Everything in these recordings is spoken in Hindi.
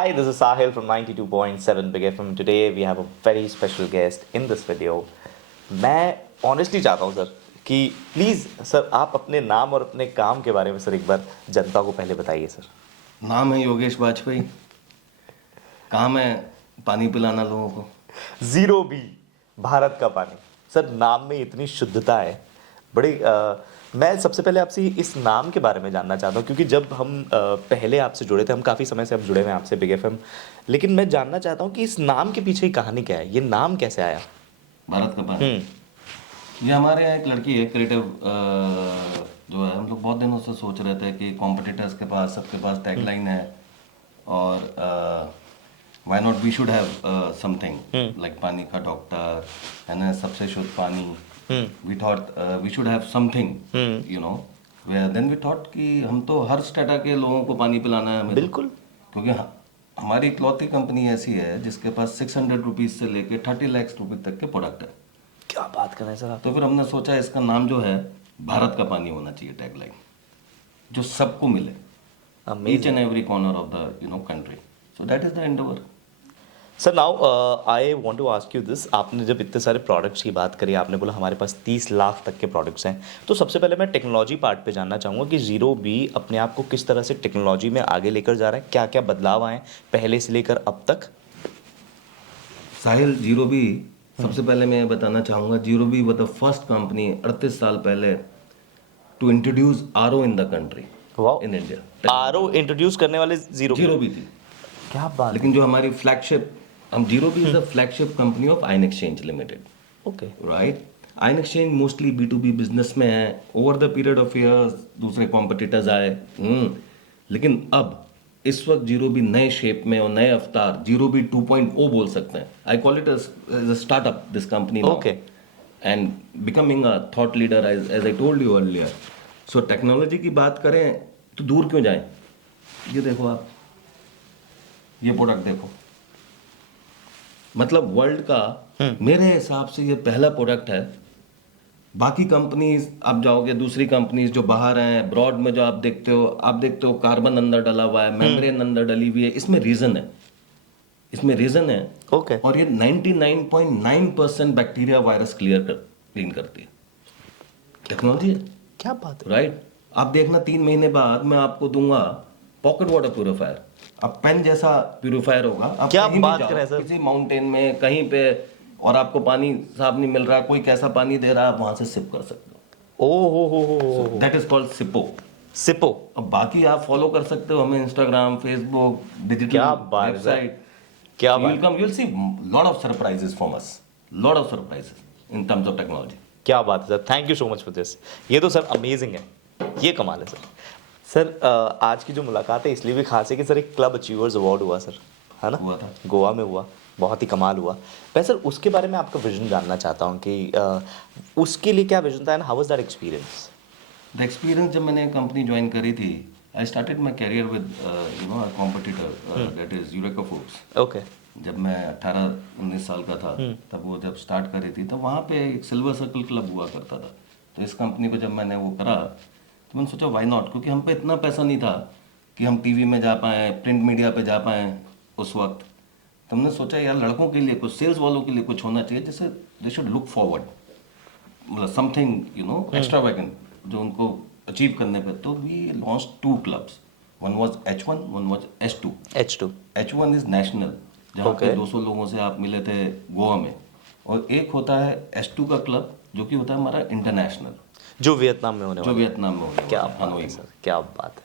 Hi, this is Sahil from 92.7 Big FM. Today we have a very special guest in this video. मैं ऑनेस्टली चाहता हूँ सर कि प्लीज़ सर आप अपने नाम और अपने काम के बारे में सर एक बार जनता को पहले बताइए सर। नाम है योगेश वाजपेयी। काम है पानी पिलाना लोगों को। ज़ीरो बी भारत का पानी। सर नाम में इतनी शुद्धता है। बड़ी मैं सबसे पहले आपसे इस नाम के बारे में जानना चाहता हूँ क्योंकि जब हम पहले आपसे जुड़े थे, हम काफ़ी समय से अब जुड़े हुए हैं आपसे बिग एफएम, लेकिन मैं जानना चाहता हूँ कि इस नाम के पीछे की कहानी क्या है, ये नाम कैसे आया? भारत का पानी। ये हमारे यहाँ एक लड़की है क्रिएटिव जो है, हम लोग बहुत दिनों से सोच रहे थे कि कॉम्पिटिटर्स के पास सबके पास टैगलाइन है और why not we should have something like पानी का डॉक्टर है ना, सबसे शुद्ध पानी। We thought we should have something you know, then we thought कि हम तो हर स्टेटा के लोगों को पानी पिलाना है हमें। बिल्कुल। क्योंकि हमारी इकलौती कंपनी ऐसी है जिसके पास 600 रुपीज से लेके 30 लाख रुपए तक के प्रोडक्ट है। क्या बात कर रहे हैं सर आप? तो फिर हमने सोचा इसका नाम जो है भारत का पानी होना चाहिए, टैगलाइन जो सबको मिले, each and every corner of the country. So that is the endeavour. Sir now I want to ask you this, आपने जब इतने सारे प्रोडक्ट्स की बात करी, आपने बोला हमारे पास 30 लाख तक के प्रोडक्ट्स हैं, तो सबसे पहले मैं टेक्नोलॉजी पार्ट पे जानना चाहूँगा कि ज़ीरो बी अपने आप को किस तरह से टेक्नोलॉजी में आगे लेकर जा रहा है, क्या क्या बदलाव आए पहले से लेकर अब तक? साहिल, जीरो बी सबसे पहले मैं बताना चाहूँगा, Zero B was the first company 38 साल पहले to introduce RO in the country, in India. RO introduce करने वाले जीरो बी थी। क्या बात। लेकिन जो हमारी फ्लैगशिप, हम Zero B is the flagship company of Ion Exchange Limited. Okay right. Ion Exchange mostly B2B business में है। Over the period of years दूसरे कॉम्पिटिटर्स आए, लेकिन अब इस वक्त जीरो बी नए शेप में और नए अवतार, जीरो बी 2.0 बोल सकते हैं। I call it as a startup, this company okay and becoming a thought leader as I told you earlier. So technology की बात करें तो दूर क्यों जाएं? ये देखो आप, ये प्रोडक्ट देखो, मतलब वर्ल्ड का मेरे हिसाब से ये पहला प्रोडक्ट है। बाकी कंपनीज आप जाओगे, दूसरी कंपनीज जो बाहर हैं ब्रॉड में, जो आप देखते हो कार्बन अंदर डला हुआ है, मेम्ब्रेन अंदर डली हुई है। इसमें रीजन है, ओके। और ये 99.9% बैक्टीरिया वायरस क्लीन करती है। टेक्नोलॉजी है। क्या बात है। राइट। आप देखना 3 महीने बाद मैं आपको दूंगा पॉकेट वाटर प्यूरिफायर। अब पेन जैसा प्यूरिफायर होगा। आप क्या कहीं भी बात जाओ, कर रहे हैं सर? किसी माउंटेन में कहीं पे, और आपको पानी साफ नहीं मिल रहा, कोई कैसा पानी दे रहा है, आप वहां से सिप कर सकते हो। ओ हो। दैट इज कॉल्ड सिपो। सिपो। अब बाकी आप फॉलो कर सकते हो हमें इंस्टाग्राम, फेसबुक, डिजिटल क्या बात है, वेबसाइट। क्या You will बात, come, you'll see lot of surprises from us. Lot of surprises in terms of technology. क्या बात है sir, thank you so much for this. ये तो सर अमेजिंग है, ये कमाल है सर। सर आज की जो मुलाकात है इसलिए भी खास है कि सर एक क्लब अचीवर्स अवार्ड हुआ सर, है ना? हुआ था। गोवा में हुआ, बहुत ही कमाल हुआ। मैं सर उसके बारे में आपका विजन जानना चाहता हूँ कि उसके लिए क्या विजन था and how was that experience? The experience, जब मैंने कंपनी ज्वाइन करी थी, I started my career with competitor that is eureka foods. Okay. जब मैं 18-19 साल का था, तब वो जब स्टार्ट करी थी, तब वहाँ पे एक सिल्वर सर्कल क्लब हुआ करता था। तो इस कंपनी को जब मैंने वो करा, तो मैंने सोचा वाई नॉट, क्योंकि हम पे इतना पैसा नहीं था कि हम टीवी में जा पाएँ, प्रिंट मीडिया पे जा पाएँ उस वक्त। तो हमने सोचा यार लड़कों के लिए कुछ, सेल्स वालों के लिए कुछ होना चाहिए जिससे दे शुड लुक फॉरवर्ड, मतलब समथिंग एक्स्ट्रा वैगन जो उनको अचीव करने पे। तो we launch 2 clubs, one was H1, one was H2। H2। H1 is national, जहाँ पे Okay. 200 लोगों से आप मिले थे गोवा में, और एक होता है H2 का क्लब जो कि होता है हमारा इंटरनेशनल, जो वियतनाम में होने जो वाला। वियतनाम में होने क्या वाला है, बात हनोई है में। सर, क्या बात है।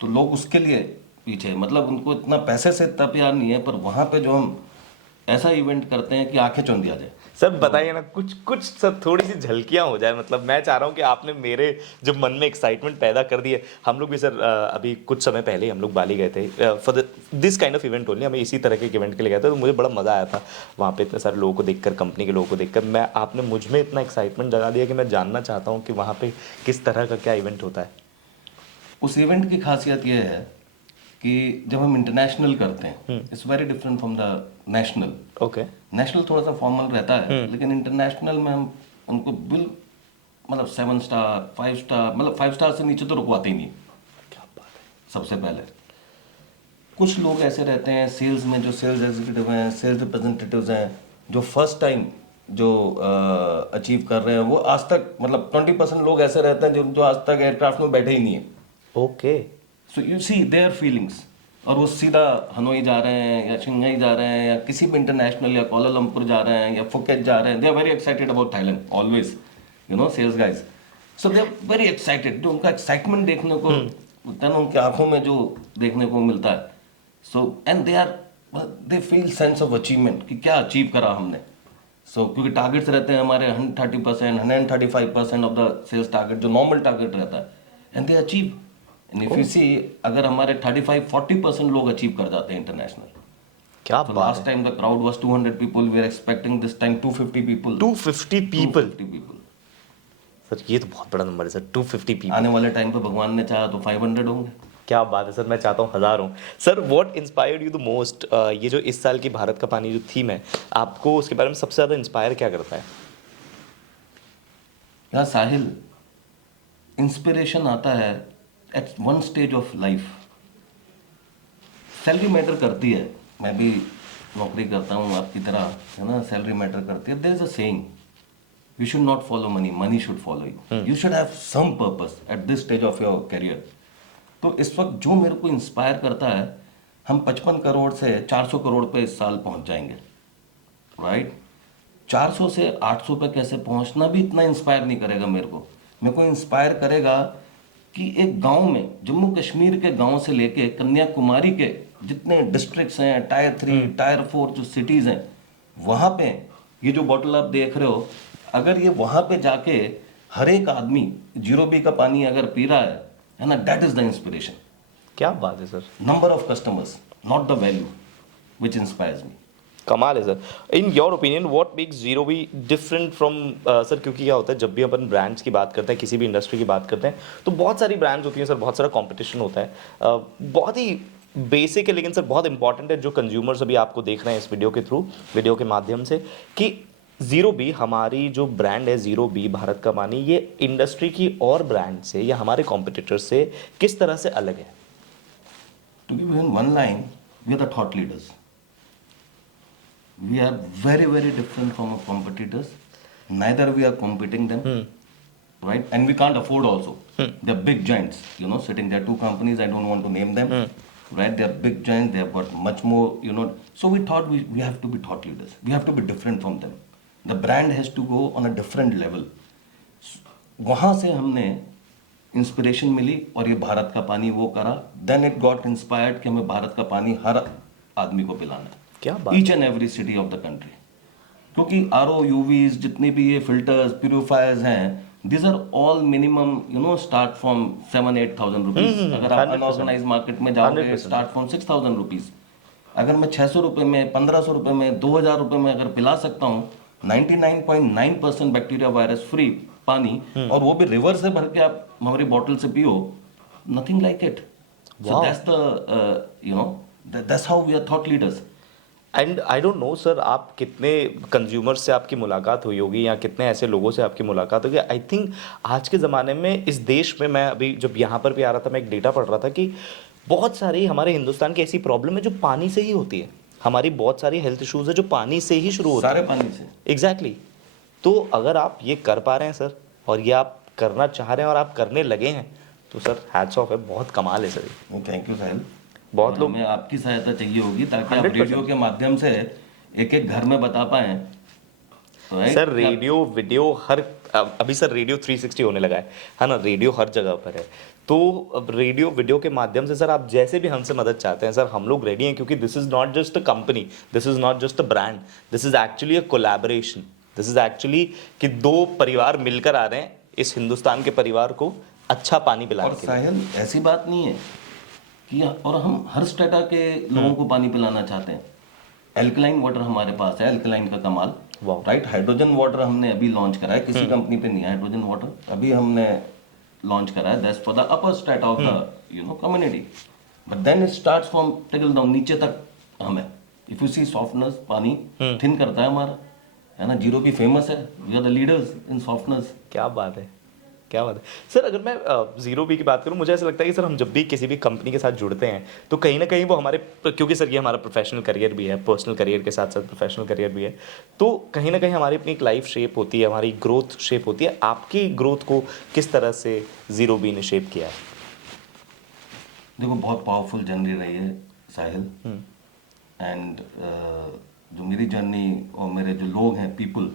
तो लोग उसके लिए पीछे, मतलब उनको इतना पैसे से इतना प्यार नहीं है, पर वहाँ पे जो हम ऐसा इवेंट करते हैं कि आंखें चौंध दिया जाए। सर बताइए ना, कुछ कुछ सर थोड़ी सी झलकियां हो जाए, मतलब मैं चाह रहा हूँ कि आपने मेरे जो मन में एक्साइटमेंट पैदा कर दी है। हम लोग भी सर अभी कुछ समय पहले ही हम लोग बाली गए थे for this kind of event only. हमें इसी तरह के इवेंट के लिए गए थे, तो मुझे बड़ा मज़ा आया था वहाँ पे इतने सारे लोगों को देखकर, कंपनी के लोगों को देखकर। मैं आपने मुझ में इतना एक्साइटमेंट जगा दिया कि मैं जानना चाहता हूँ कि वहाँ पे किस तरह का क्या इवेंट होता है। उस इवेंट की खासियत यह है कि जब हम इंटरनेशनल करते हैं, it's very different from the national. Okay. National थोड़ा सा फॉर्मल रहता है, लेकिन इंटरनेशनल में हम उनको मतलब 7 स्टार 5 स्टार, मतलब 5 स्टार से नीचे तो रुकवाते ही नहीं। क्या बात है। सबसे पहले कुछ लोग ऐसे रहते हैं सेल्स में, जो सेल्स एग्जीक्यूटिव हैं, सेल्स रिप्रेजेंटेटिव्स हैं, जो फर्स्ट टाइम जो अचीव कर रहे हैं, वो आज तक मतलब 20% लोग ऐसे रहते हैं जो आज तक एयरक्राफ्ट में बैठे ही नहीं है। Okay. So you see their feelings, और वो सीधा हनोई जा रहे हैं या शंघाई जा रहे हैं या किसी भी इंटरनेशनल या कोलालमपुर जा रहे हैं या फुकेट जा रहे हैं, they are very excited about Thailand always, you know, sales guys. So they are very excited, जो उनका एक्साइटमेंट देखने को होता है ना, उनकी आंखों में जो देखने को मिलता है। So and they feel sense of achievement कि क्या अचीव करा हमने। सो क्योंकि टारगेट्स रहते हैं हमारे 130%, 135% ऑफ द सेल्स टारगेट, जो नॉर्मल टारगेट रहता है, and they achieve. And if you see, अगर हमारे 35-40% लोग अचीव कर जाते हैं इंटरनेशनल, क्या तो बात last time the crowd was 200 people, we are expecting this time 250 people. 250 people 250 people. Sir, ये तो बहुत बड़ा नंबर है सर, 250 पीपल। आने वाले टाइम पे भगवान ने चाहा तो 500 होंगे। क्या बात है सर, मैं चाहता हूँ 1000 हो। Sir, what inspired you the most? ये जो इस साल की भारत का पानी जो थीम है, आपको उसके बारे में सबसे ज़्यादा इंस्पायर क्या करता है? यार साहिल, इंस्पिरेशन आता है at one stage of life. Salary matter करती है, मैं भी नौकरी करता हूँ आपकी तरह, है ना, सैलरी मैटर करती है। There is a saying, you should not follow money, money should follow you. You should have some purpose at this stage of your career. तो इस वक्त जो मेरे को इंस्पायर करता है, हम 55 करोड़ से 400 करोड़ पे इस साल पहुंच जाएंगे, राइट? 400 से 800 पे कैसे पहुंचना भी इतना इंस्पायर नहीं करेगा मेरे को इंस्पायर करेगा कि एक गांव में, जम्मू कश्मीर के गांव से लेके कन्याकुमारी के जितने डिस्ट्रिक्ट्स हैं, टायर 3, टायर 4 जो सिटीज़ हैं, वहाँ पे ये जो बॉटल आप देख रहे हो, अगर ये वहाँ पे जाके हर एक आदमी 0B का पानी अगर पी रहा है ना, दैट इज द इंस्पिरेशन। क्या बात है sir, number of customers, not the value, which inspires मी। कमाल है sir. In your opinion what makes zero be different from sir? क्योंकि क्या होता है, जब भी अपन ब्रांड्स की बात करते हैं, किसी भी इंडस्ट्री की बात करते हैं, तो बहुत सारी ब्रांड्स होती हैं सर, बहुत सारा कंपटीशन होता है। बहुत ही बेसिक है, लेकिन सर बहुत इंपॉर्टेंट है, जो कंज्यूमर्स अभी आपको देख रहे हैं इस वीडियो के थ्रू, वीडियो के माध्यम से, कि जीरो बी, हमारी जो ब्रांड है जीरो बी भारत का पानी, ये इंडस्ट्री की और ब्रांड से या हमारे कॉम्पिटिटर से किस तरह से अलग है? To give you in one line, we are the thought leaders. We are very, very different from our competitors. Neither we are competing them, right? And we can't afford also. They're big giants, you know, sitting there. 2 companies, I don't want to name them, right? They're big giants. They have got much more, you know. So we thought we have to be thought leaders. We have to be different from them. The brand has to go on a different level. वहाँ से हमने इंस्पिरेशन मिली और ये भारत का पानी वो करा। देन इट गॉट इंस्पायर्ड कि हमें भारत का पानी हर आदमी को पिलाना है, क्या बात, each and every city of the country. क्योंकि RO, UVs, जितनी भी ये फिल्टर्स, प्यूरिफायर्स हैं, this are all minimum, you know, start from 7,000-8,000 rupees. अगर आप अनऑर्गेनाइज मार्केट में जाओगे, स्टार्ट फ्रॉम 6,000 रुपीज। अगर मैं 600 रुपये में, 1500 रुपये में, 2000 रुपये में अगर पिला सकता हूँ 99.9% बैक्टीरिया वायरस फ्री पानी, और वो भी रिवर से भर के आप हमारी बॉटल से पियो, nothing like it. So that's the, you know, that's how we are thought leaders. And I don't know sir, आप कितने कंज्यूमर्स से आपकी मुलाकात हुई होगी या कितने ऐसे लोगों से आपकी मुलाकात होगी। आई थिंक आज के ज़माने में इस देश में, मैं अभी जब यहाँ पर भी आ रहा था, मैं एक डेटा पढ़ रहा था कि बहुत सारी हमारे हिंदुस्तान की ऐसी प्रॉब्लम है जो पानी से ही होती है। हमारी बहुत सारी हेल्थ इश्यूज़ है जो पानी से ही शुरू होते हैं, सारे पानी से। एग्जैक्टली। तो अगर आप ये कर पा रहे हैं सर, और ये आप करना चाह रहे हैं और आप करने लगे हैं, तो सर हैट्स ऑफ है, बहुत कमाल है सर। थैंक यू साहिल। बहुत लोग, हमें आपकी सहायता चाहिए होगी ताकि आप रेडियो के माध्यम से एक एक घर में बता पाएं। तो सर रेडियो वीडियो हर, अभी सर रेडियो 360 होने लगा है ना, रेडियो हर जगह पर है। तो अब रेडियो वीडियो के माध्यम से सर आप जैसे भी हमसे मदद चाहते हैं सर, हम लोग रेडी हैं, क्योंकि this is not just a company, this is not just a brand, this is actually a collaboration. This is actually कि 2 परिवार मिलकर आ रहे हैं इस हिंदुस्तान के परिवार को अच्छा पानी पिलाने के लिए। साहिल, ऐसी बात नहीं है कि, और हम हर स्टेटा के लोगों को पानी पिलाना चाहते हैं। एल्कलाइन वाटर हमारे पास है, एल्कलाइन का कमाल, राइट? हाइड्रोजन वाटर हमने अभी लॉन्च करा है, किसी कंपनी पे नहीं है हाइड्रोजन वाटर, अभी हमने लॉन्च करा है। That's for the upper state of the, you know, community. But then it starts from trickle down, नीचे तक हमें। इफ यू सी सॉफ्टनेस, पानी थिन करता है हमारा, है ना। जीरो भी फेमस है, we are the leaders in softness. क्या बात है। क्या बात है सर। अगर मैं जीरो बी की बात करूं, मुझे ऐसा लगता है कि सर हम जब भी किसी भी कंपनी के साथ जुड़ते हैं तो कहीं ना कहीं वो हमारे, क्योंकि सर ये हमारा प्रोफेशनल करियर भी है, पर्सनल करियर के साथ साथ प्रोफेशनल करियर भी है, तो कहीं ना कहीं हमारी अपनी एक लाइफ शेप होती है, हमारी ग्रोथ शेप होती है। आपकी ग्रोथ को किस तरह से जीरो बी ने शेप किया है? देखो बहुत पावरफुल जर्नी रही है साहिल। एंड जो मेरी जर्नी और मेरे जो लोग हैं, people,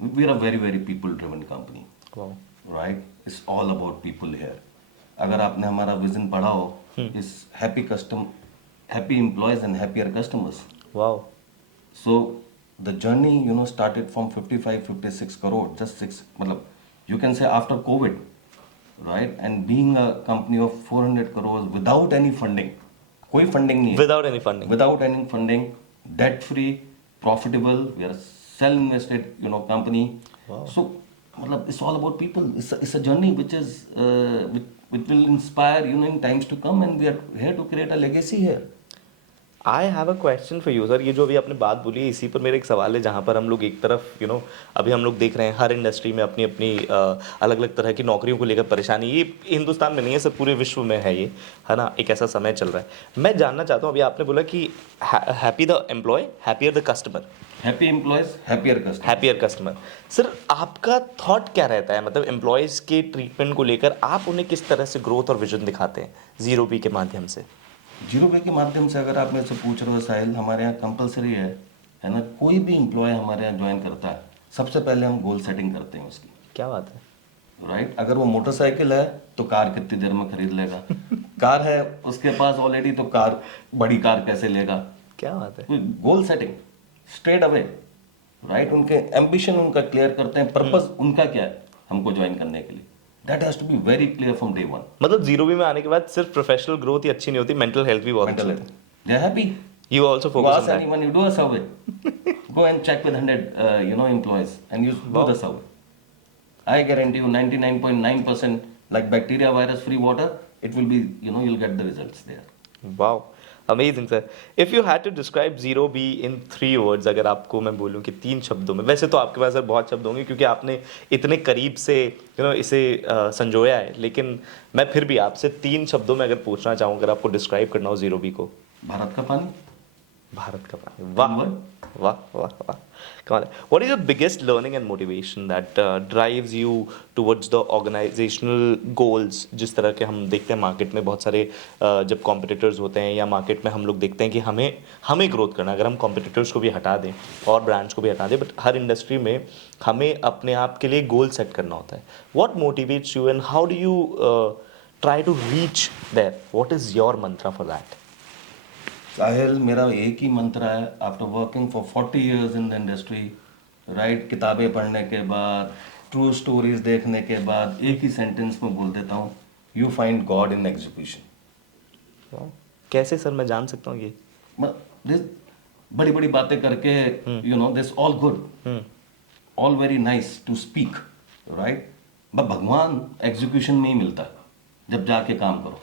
we are a very very people driven company, वाह, right? It's all about people here. अगर आपने हमारा विजन पढ़ा हो, is happy employees and happier customers. वाह, So the journey, started from 55, 56 crore, just six, matlab, you can say after COVID, right? And being a company of 400 crores without any funding, कोई funding नहीं है, without any funding. without any funding, debt free, profitable, we are a self-invested, company. Wow. So, matlab, it's all about people. It's a journey which is, which will inspire, in times to come, and we are here to create a legacy here. I have a question for you sir. ये जो अभी आपने बात बोली है, इसी पर मेरा एक सवाल है, जहाँ पर हम लोग एक तरफ अभी हम लोग देख रहे हैं हर इंडस्ट्री में अपनी अपनी अलग अलग तरह की नौकरियों को लेकर परेशानी। ये हिंदुस्तान में नहीं है सर, पूरे विश्व में है ये, है ना? एक ऐसा समय चल रहा है। मैं जानना चाहता हूँ, अभी आपने बोला कि happy the employ, happier the customer. Happy employees, happier customers. Happier customer. Sir आपका थॉट क्या रहता है, मतलब एम्प्लॉयज़ के ट्रीटमेंट को लेकर आप उन्हें किस तरह से ग्रोथ और विजन दिखाते हैं जीरो बी के माध्यम से? जीरो पे के माध्यम से अगर आप मेरे से पूछ रहे हो साहिल, हमारे यहाँ कंपलसरी है ना, कोई भी एम्प्लॉय हमारे यहाँ ज्वाइन करता है, सबसे पहले हम गोल सेटिंग करते हैं उसकी, क्या बात है। राइट? अगर वो मोटरसाइकिल है तो कार कितनी देर में खरीद लेगा, कार है उसके पास ऑलरेडी तो कार, बड़ी कार कैसे लेगा? क्या बात है। Goal setting straight away, right? उनके एम्बिशन उनका क्लियर करते हैं, पर्पस उनका क्या है हमको ज्वाइन करने के लिए, that has to be very clear from day one. मतलब जीरो बी में आने के बाद सिर्फ प्रोफेशनल ग्रोथ ही अच्छी नहीं होती, मेंटल हेल्थ भी बहुत अच्छी मेंटल होती है। They are happy. You also You focus on ask that. anyone, you do a survey. Go and check with 100, employees, and you do the survey. I guarantee you 99.9%, like bacteria, virus, free water, it will be, you'll get the results there. Wow, amazing sir. If you had to describe zero B in 3 words, अगर आपको मैं बोलूँ कि 3 शब्दों में, वैसे तो आपके पास सर बहुत शब्द होंगे क्योंकि आपने इतने करीब से इसे संजोया है, लेकिन मैं फिर भी आपसे 3 शब्दों में अगर पूछना चाहूँ, अगर आपको डिस्क्राइब करना हो जीरो बी को। भारत का पानी। भारत का पानी। वाह वाह वाह वाह, कमाल है। What is your biggest learning and motivation that drives you towards the organisational goals? जिस तरह के हम देखते हैं मार्केट में बहुत सारे जब कॉम्पिटिटर्स होते हैं या मार्केट में हम लोग देखते हैं कि हमें ग्रोथ करना, अगर हम कॉम्पिटिटर्स को भी हटा दें और ब्रांड्स को भी हटा दें, बट हर इंडस्ट्री में हमें अपने आप के लिए गोल सेट करना होता है। What motivates you and how do you try to reach there? What is your mantra for that? Sahil, मेरा एक ही मंत्र है, after working for 40 years in the industry, right? किताबें पढ़ने के बाद, ट्रू स्टोरीज देखने के बाद, एक ही सेंटेंस में बोल देता हूँ, you find God in execution. कैसे सर, मैं जान सकता हूँ ये? बड़ी बड़ी बातें करके, this all good, all very nice to speak, right? But भगवान एग्जीक्यूशन में ही मिलता है, जब जाके काम करो,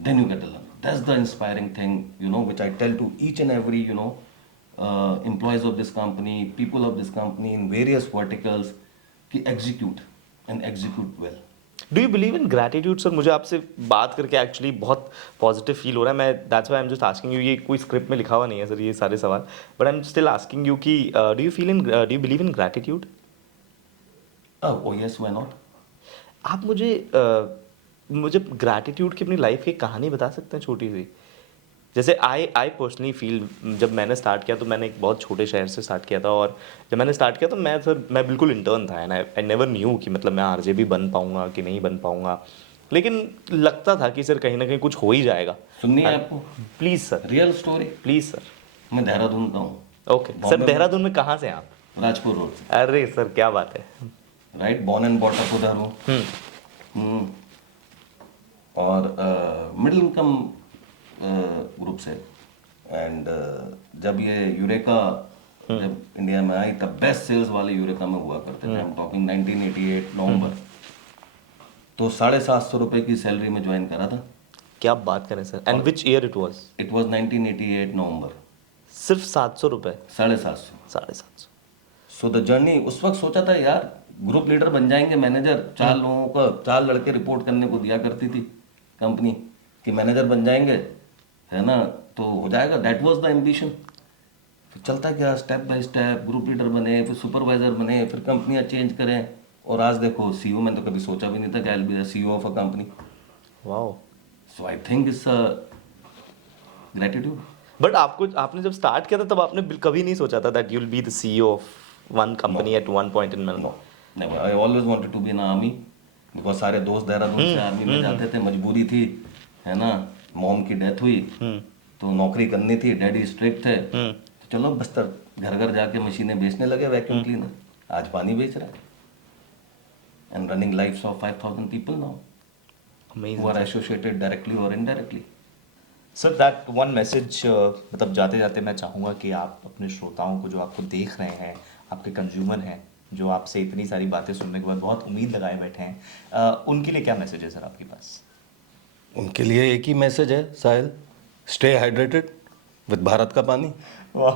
then you get to learn. That's the inspiring thing, which I tell to each and every, employees of this company, people of this company in various verticals, कि execute and execute well. Do you believe in gratitude sir? मुझे आपसे बात करके एक्चुअली बहुत पॉजिटिव फील हो रहा है। मैं that's why I am just asking you. ये कोई स्क्रिप्ट में लिखा हुआ नहीं है सर ये सारे सवाल, but I am still asking you कि do you believe in gratitude? Oh yes, why not? आप मुझे ग्रैटिट्यूड की अपनी लाइफ की कहानी बता सकते हैं छोटी सी? जैसे आई पर्सनली फील, जब मैंने स्टार्ट किया तो मैंने एक बहुत छोटे शहर से स्टार्ट किया था, और जब मैंने स्टार्ट किया तो मैं बिल्कुल इंटर्न था, एंड आई नेवर न्यू कि मतलब मैं आरजे भी बन पाऊंगा कि नहीं बन पाऊंगा, लेकिन लगता था कि सर कहीं ना कहीं कुछ हो ही जाएगा। सुननी है आपको? Please sir. Real story? Please sir. मैं देहरादून का हूँ। ओके सर, देहरादून में कहाँ से हैं आप? राजपुर रोड से। अरे सर क्या बात है। Right, born and bought up उधर हूँ। और मिडिल इनकम ग्रुप से, एंड जब ये यूरेका जब इंडिया में आई, तब बेस्ट सेल्स वाले यूरेका में हुआ करते थे। आई एम टॉकिंग 1988 नवंबर। तो 750 रुपए की सैलरी में ज्वाइन करा था। क्या बात करें sir? And which year it was? It was 1988 नवंबर। सिर्फ 700 रुपए? 750। 750। सो द जर्नी, उस वक्त सोचा था यार ग्रुप लीडर बन जाएंगे मैनेजर, 4 लोगों का 4 लड़के रिपोर्ट करने को दिया करती थी कंपनी कि मैनेजर बन जाएंगे, है ना, तो हो जाएगा। That was the ambition. फिर चलता गया step by step, group leader बने, फिर सुपरवाइजर बने, फिर कंपनियां चेंज करें, और आज देखो सीईओ। मैंने तो कभी सोचा भी नहीं था कि I will be the CEO of a company. Wow. So I think it's gratitude. But आपको, आपने जब स्टार्ट किया था तब आपने कभी नहीं सोचा था that you will be the CEO of one company at one point in no, never. I always wanted to be in army, because सारे दोस्त देहरादून से आर्मी में जाते थे, मजबूरी थी, है ना। मॉम की डेथ हुई तो नौकरी करनी थी, डैडी स्ट्रिक्ट थे, तो चलो बस्तर घर घर जाके मशीनें बेचने लगे, वैक्यूम क्लीनर। आज पानी बेच रहे हैं, and running lifes of 5000 people now who are associated directly और indirectly. Sir that one message, मतलब जाते जाते मैं चाहूँगा कि आप अपने श्रोताओं को, जो आपको देख रहे हैं, आपके कंज्यूमर हैं, जो आपसे इतनी सारी बातें सुनने के बाद बहुत उम्मीद लगाए बैठे हैं, उनके लिए क्या मैसेज है सर आपके पास? उनके लिए एक ही मैसेज है साहिल, स्टे हाइड्रेटेड विद भारत का पानी। वाह,